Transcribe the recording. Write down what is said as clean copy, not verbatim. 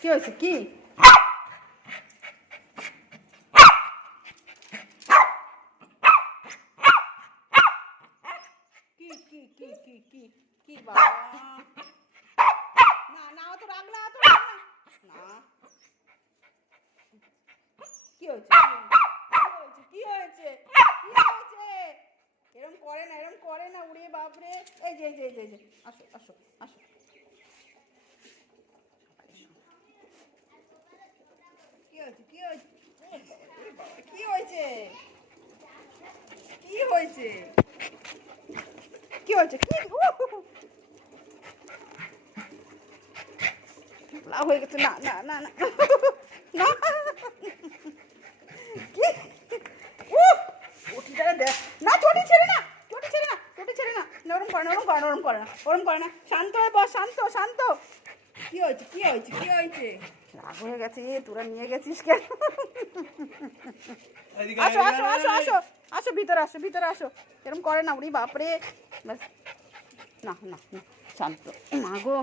কি হয়েছে? কি কি কি কি কি কি কি বাবা, না না অত রাগ না, অত রাগ না, না কি হয়েছে? কি হয়েছে? কি হয়েছে? এরম করে না, এরম করে না, উড়ে বাপরে। এই যে এই যে এই যে এই যে, আসো আসো আসো। কি হয়েছে? কি হয়েছে? কি হয়েছে? কি হয়েছে? কি হয়েছে? কি লাভ হয়ে গেছে? না না না না না, কি ওটিটা দেখ না, চটি ছেড়ে না, চটি ছেড়ে না, চটি ছেড়ে না, ওরম করে না, ওরম করে না, ওরম করে না, ওরম করে না, শান্ত হয়ে বস, শান্ত শান্ত। কি হয়েছে? কি হয়েছে? কি হয়েছে? রাগ হয়ে গেছে। তোরা নিয়ে গেছিস কেন? আসো আসো আসো আসো আসো, ভিতরে আসো, ভিতরে আসো। এরকম করে না, উড়ি বাপরে। ব্যাস, না না না, শান্ত। মা গো।